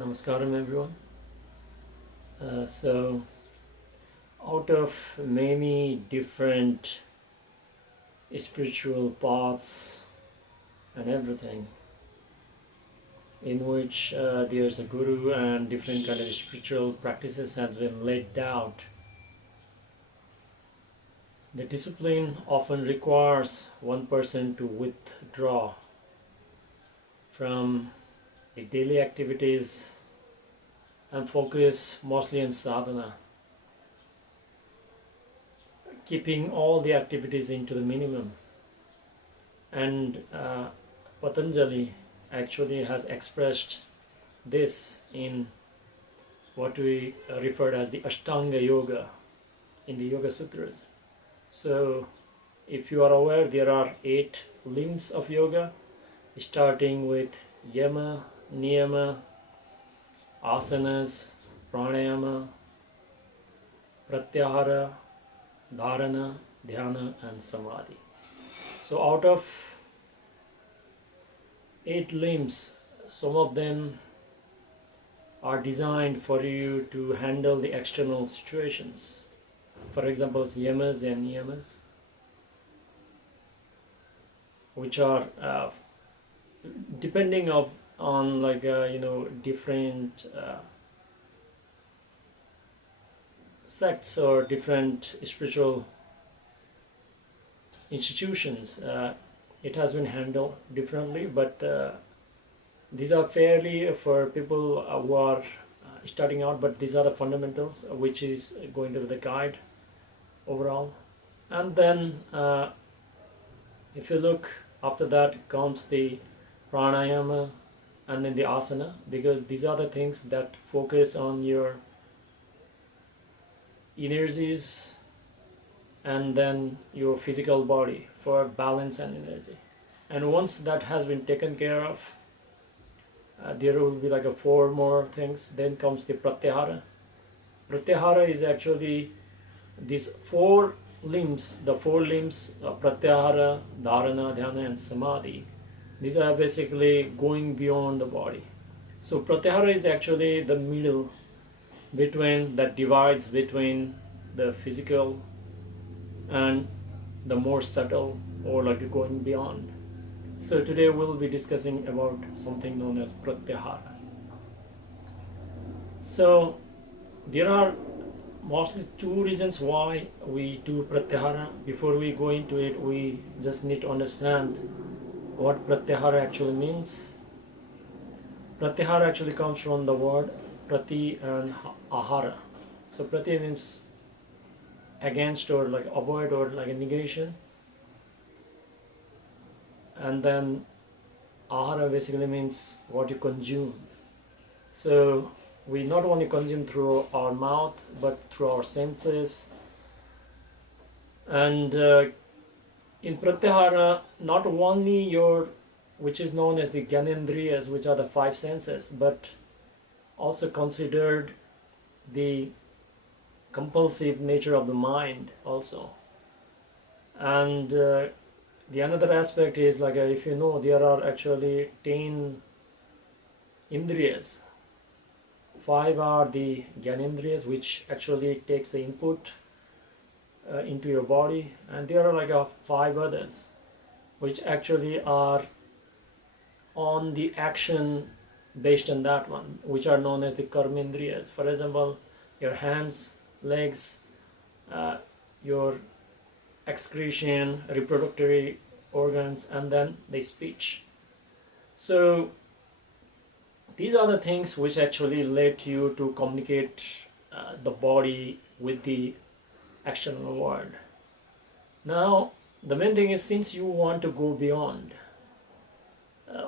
Namaskaram everyone. So out of many different spiritual paths and everything in which there's a guru and different kind of spiritual practices have been laid out, the discipline often requires one person to withdraw from the daily activities and focus mostly on sadhana, keeping all the activities into the minimum. And Patanjali actually has expressed this in what we referred as the Ashtanga Yoga in the Yoga Sutras. So if you are aware, there are 8 limbs of yoga, starting with yama, niyama, asanas, pranayama, pratyahara, dharana, dhyana and samadhi. So out of 8 limbs, some of them are designed for you to handle the external situations. For example, yamas and niyamas, which are depending on different sects or different spiritual institutions, it has been handled differently, but these are fairly for people who are starting out, but these are the fundamentals which is going to be the guide overall. And then if you look, after that comes the pranayama and then the asana, because these are the things that focus on your energies and then your physical body for balance and energy. And once that has been taken care of, there will be like 4 more things. Then comes the pratyahara. Pratyahara is actually these 4 limbs, the 4 limbs of pratyahara, dharana, dhyana and samadhi. These are basically going beyond the body. So pratyahara is actually the middle between, that divides between the physical and the more subtle, or like going beyond. So today we'll be discussing about something known as pratyahara. So there are mostly 2 reasons why we do pratyahara. Before we go into it, we just need to understand what pratyahara actually means. Pratyahara actually comes from the word prati and ahara. So prati means against or like avoid or like a negation, and then ahara basically means what you consume. So we not only consume through our mouth but through our senses. And in pratyahara, not only your, which is known as the gyanendriyas, which are the 5 senses, but also considered the compulsive nature of the mind also. And the another aspect is like if you know, there are actually 10 indriyas. 5 are the gyanendriyas, which actually takes the input into your body, and there are like 5 others which actually are on the action based on that one, which are known as the karmendriyas. For example, your hands, legs, your excretion, reproductory organs, and then the speech. So these are the things which actually let you to communicate the body with the external world. Now the main thing is, since you want to go beyond,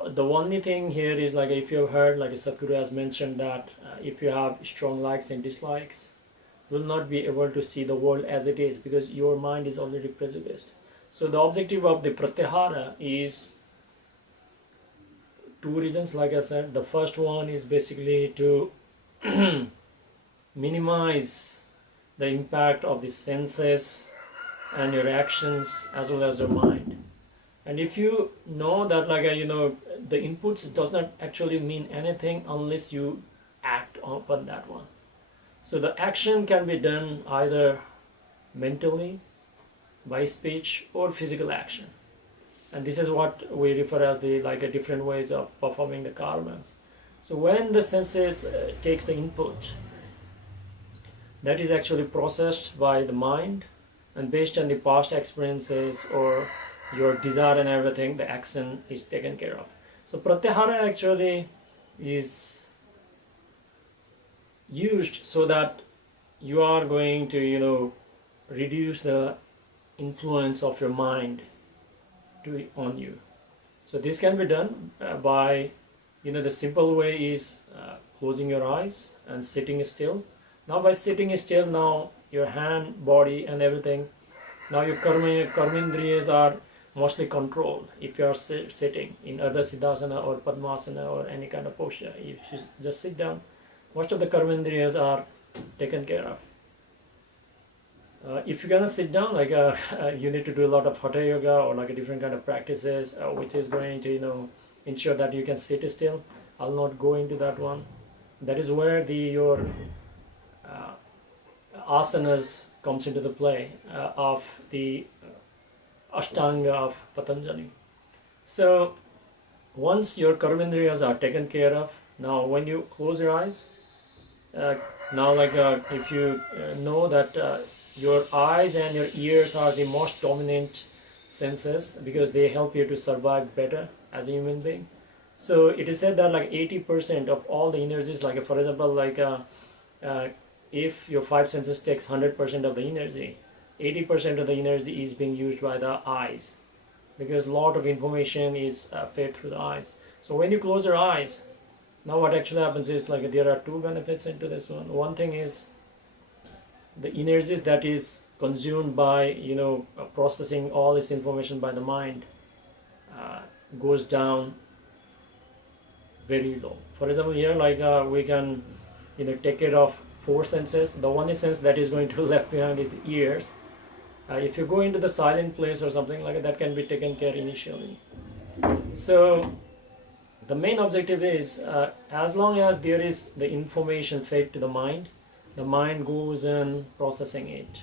the only thing here is like, if you have heard, like Sadhguru has mentioned that if you have strong likes and dislikes, you will not be able to see the world as it is, because your mind is already prejudiced. So the objective of the pratyahara is 2 reasons, like I said. The first one is basically to minimize the impact of the senses and your actions as well as your mind. And if you know that the inputs does not actually mean anything unless you upon that one. So the action can be done either mentally, by speech, or physical action. And this is what we refer as the different ways of performing the karmas. So when the senses takes the input, that is actually processed by the mind, and based on the past experiences or your desire and everything, the action is taken care of. So pratyahara actually is used so that you are going to reduce the influence of your mind on you. So this can be done by the simple way is closing your eyes and sitting still. Now by sitting still, now your hand, body and everything, now your karmendriyas are mostly controlled. If you are sitting in Ardha Siddhasana or Padmasana or any kind of posture, if you just sit down, most of the karmendriyas are taken care of. If you're gonna sit down, you need to do a lot of hatha yoga or a different kind of practices, which is going to ensure that you can sit still. I'll not go into that one. That is where your asanas comes into the play of the Ashtanga of Patanjali. So once your karmendriyas are taken care of, now when you close your eyes, now if you know that your eyes and your ears are the most dominant senses because they help you to survive better as a human being. So it is said that 80% of all the energies, for example, if your five senses takes 100% of the energy, 80% of the energy is being used by the eyes, because a lot of information is fed through the eyes. So when you close your eyes, now what actually happens is there are two benefits into this one. One thing is the energies that is consumed by processing all this information by the mind goes down very low. For example, here we can take care of four senses. The only sense that is going to left behind is the ears. If you go into the silent place or something that can be taken care initially. So the main objective is as long as there is the information fed to the mind goes in processing it,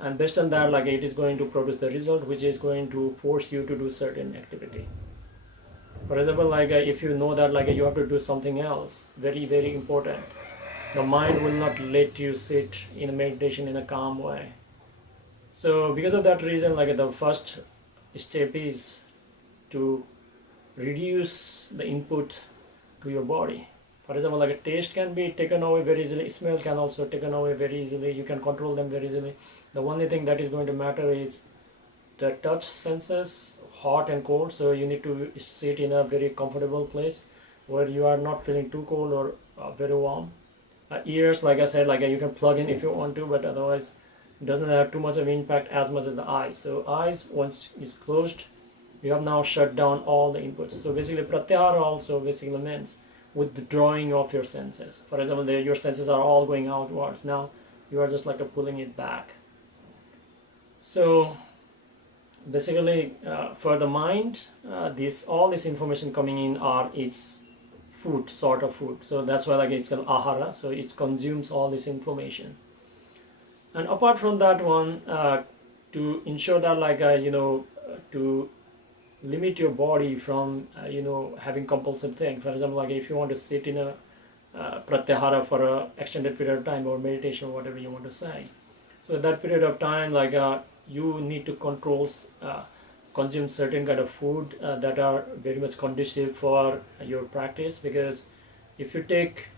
and based on that it is going to produce the result, which is going to force you to do certain activity. For example, if you know that you have to do something else very, very important, the mind will not let you sit in a meditation in a calm way. So because of that reason, the first step is to reduce the input to your body. For example, a taste can be taken away very easily, smell can also taken away very easily, you can control them very easily. The only thing that is going to matter is the touch senses, hot and cold, so you need to sit in a very comfortable place where you are not feeling too cold or very warm. Ears, like I said, you can plug in if you want to, but otherwise it doesn't have too much of impact as much as the eyes. So eyes, once is closed, you have now shut down all the inputs. So basically pratyahara also basically means withdrawing of your senses. For example, your senses are all going outwards. Now you are just pulling it back. So basically for the mind, all this information coming in are its food, sort of food. So that's why it's called ahara. So it consumes all this information. And apart from that one, to ensure that to limit your body from having compulsive thing. For example, if you want to sit in a pratyahara for an extended period of time or meditation or whatever you want to say, so that period of time you need to consume certain kind of food that are very much conducive for your practice, because if you take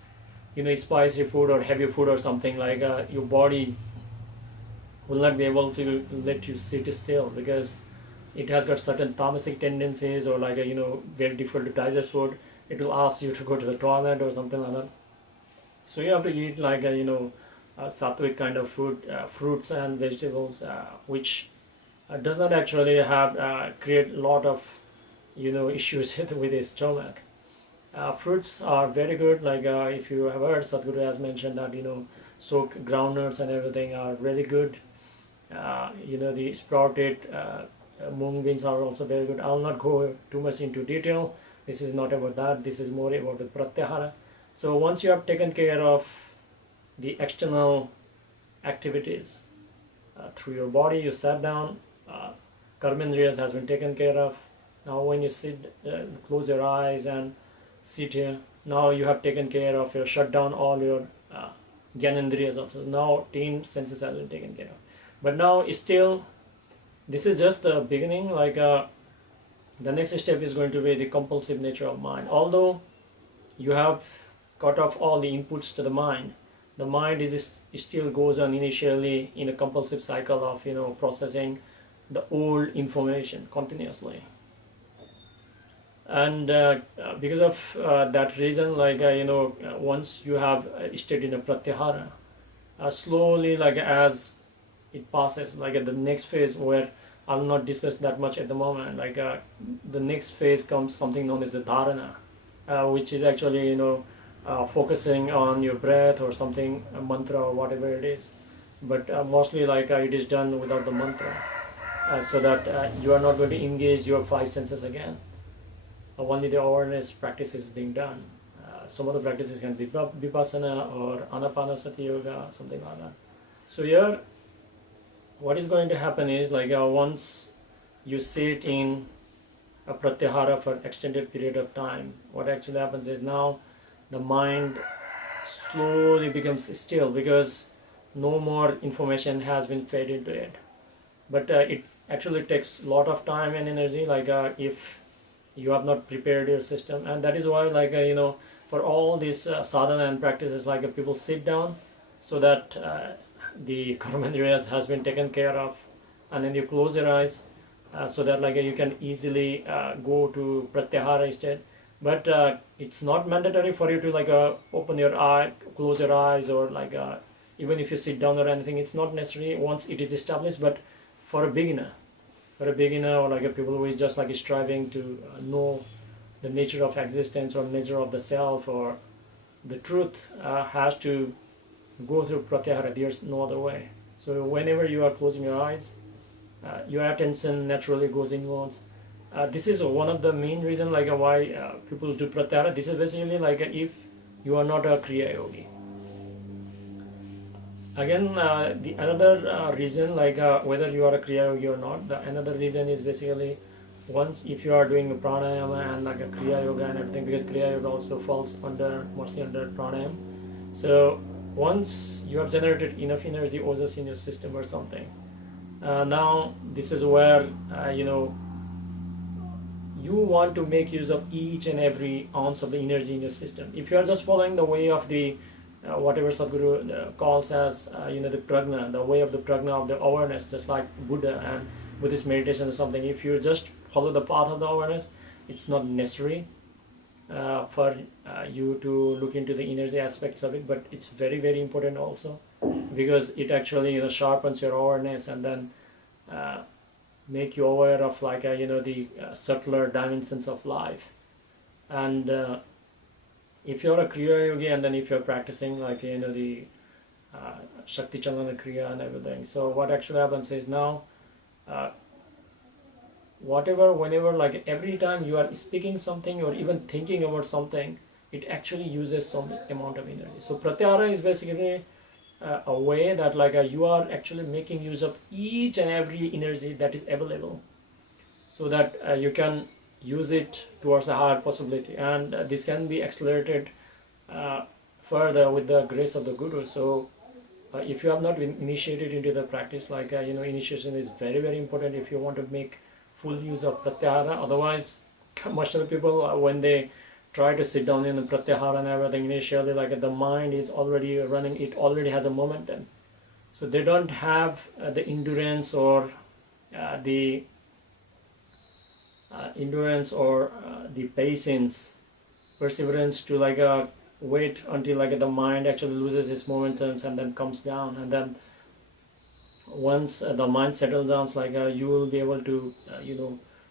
spicy food or heavy food or something, your body will not be able to let you sit still, because it has got certain tamasic tendencies, or very difficult to digest food. It will ask you to go to the toilet or something like that. So you have to eat sattvic kind of food, fruits and vegetables, which does not actually have create a lot of issues with the stomach. Fruits are very good. If you have heard, Sadhguru has mentioned that soaked groundnuts and everything are really good. The sprouted mung beans are also very good. I will not go too much into detail. This is not about that. This is more about the pratyahara. So once you have taken care of the external activities through your body, you sat down, karmendriyas has been taken care of. Now when you sit, close your eyes and sit here, now you have taken care of your, shut down all your gyanendriyas also. Now 10 senses has been taken care of. But now still, this is just the beginning, like the next step is going to be the compulsive nature of mind. Although you have cut off all the inputs to the mind is still goes on initially in a compulsive cycle of processing the old information continuously. And because of that reason, like once you have stayed in a pratyahara, slowly, like as it passes, like at the next phase, where I'll not discuss that much at the moment, like the next phase comes something known as the dharana, which is actually focusing on your breath or something, a mantra or whatever it is, but mostly like it is done without the mantra, so that you are not going to engage your five senses again. Only the awareness practice is being done. Some of the practices can be vipassana or anapanasati yoga, something like that. So here, what is going to happen is, like once you sit in a pratyahara for extended period of time, what actually happens is now the mind slowly becomes still, because no more information has been fed into it. But it actually takes a lot of time and energy, like if you have not prepared your system. And that is why, like for all these sadhana and practices, like people sit down so that the karmendriyas has been taken care of, and then you close your eyes so that like you can easily go to pratyahara instead. But it's not mandatory for you to like open your eye, close your eyes, or like even if you sit down or anything, it's not necessary once it is established. But for a beginner, or like a people who is just like striving to know the nature of existence or nature of the self or the truth, has to go through pratyahara. There's no other way. So whenever you are closing your eyes, your attention naturally goes inwards. This is one of the main reasons like why people do pratyahara. This is basically like if you are not a kriya yogi. Again, the another reason, like whether you are a kriya yogi or not, the another reason is basically once if you are doing pranayama and like a kriya yoga and everything, because kriya yoga also falls mostly under pranayama. So once you have generated enough energy ojas in your system or something, now this is where you want to make use of each and every ounce of the energy in your system. If you are just following the way of the whatever Sadhguru calls as the pragna, the way of the pragna of the awareness, just like Buddha and Buddhist meditation or something, if you just follow the path of the awareness, it's not necessary for you to look into the energy aspects of it, but it's very, very important also, because it actually sharpens your awareness and then make you aware of like the subtler dimensions of life. And if you're a kriya yogi, and then if you're practicing like the shakti chalana kriya and everything, so what actually happens is now whenever like every time you are speaking something or even thinking about something, it actually uses some amount of energy. So pratyahara is basically a way that like you are actually making use of each and every energy that is available, so that you can use it towards a higher possibility. And this can be accelerated further with the grace of the Guru. So if you have not been initiated into the practice, like initiation is very, very important if you want to make full use of pratyahara. Otherwise, most of the people when they try to sit down in the pratyahara and everything, initially like the mind is already running, it already has a momentum, so they don't have the endurance or the patience, perseverance to like wait until like the mind actually loses its momentums and then comes down. And then once the mind settles down, like you will be able to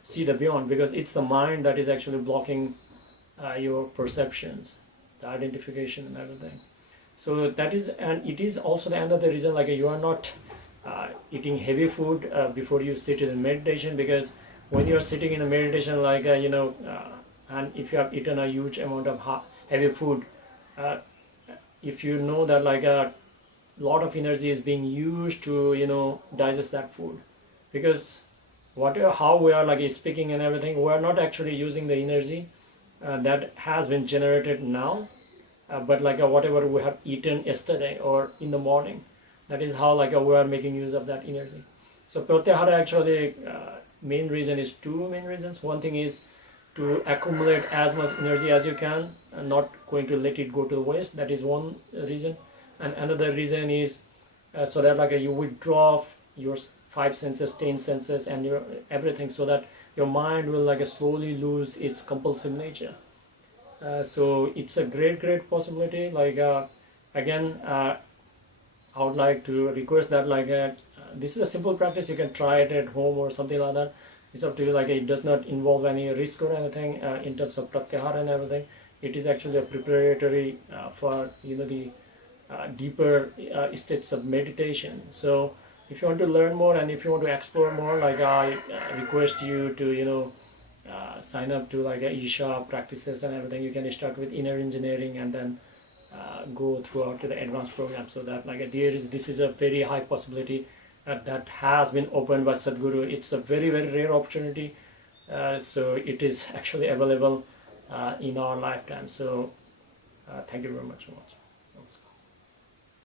see the beyond, because it's the mind that is actually blocking your perceptions, the identification and everything. So that is, and it is also the another reason like you are not eating heavy food before you sit in meditation, because when you are sitting in a meditation, like and if you have eaten a huge amount of heavy food, uh, if you know that like a lot of energy is being used to, you know, digest that food, because whatever how we are like speaking and everything, we are not actually using the energy that has been generated now, but like whatever we have eaten yesterday or in the morning, that is how like we are making use of that energy. So pratyahara actually main reason is two main reasons. One thing is to accumulate as much energy as you can and not going to let it go to waste. That is one reason. And another reason is so that like you withdraw your five senses, 10 senses and your everything, so that your mind will like slowly lose its compulsive nature. So it's a great possibility. Like again, I would like to request that like this is a simple practice. You can try it at home or something like that. It's up to you. Like it does not involve any risk or anything in terms of pratyahara and everything. It is actually a preparatory for, you know, the deeper states of meditation. So if you want to learn more and if you want to explore more, like I request you to, you know, sign up to like a Isha practices and everything. You can start with inner engineering and then go throughout to the advanced program. So that like this is a very high possibility that has been opened by Sadhguru. It's a very rare opportunity. So it is actually available in our lifetime. So thank you very much.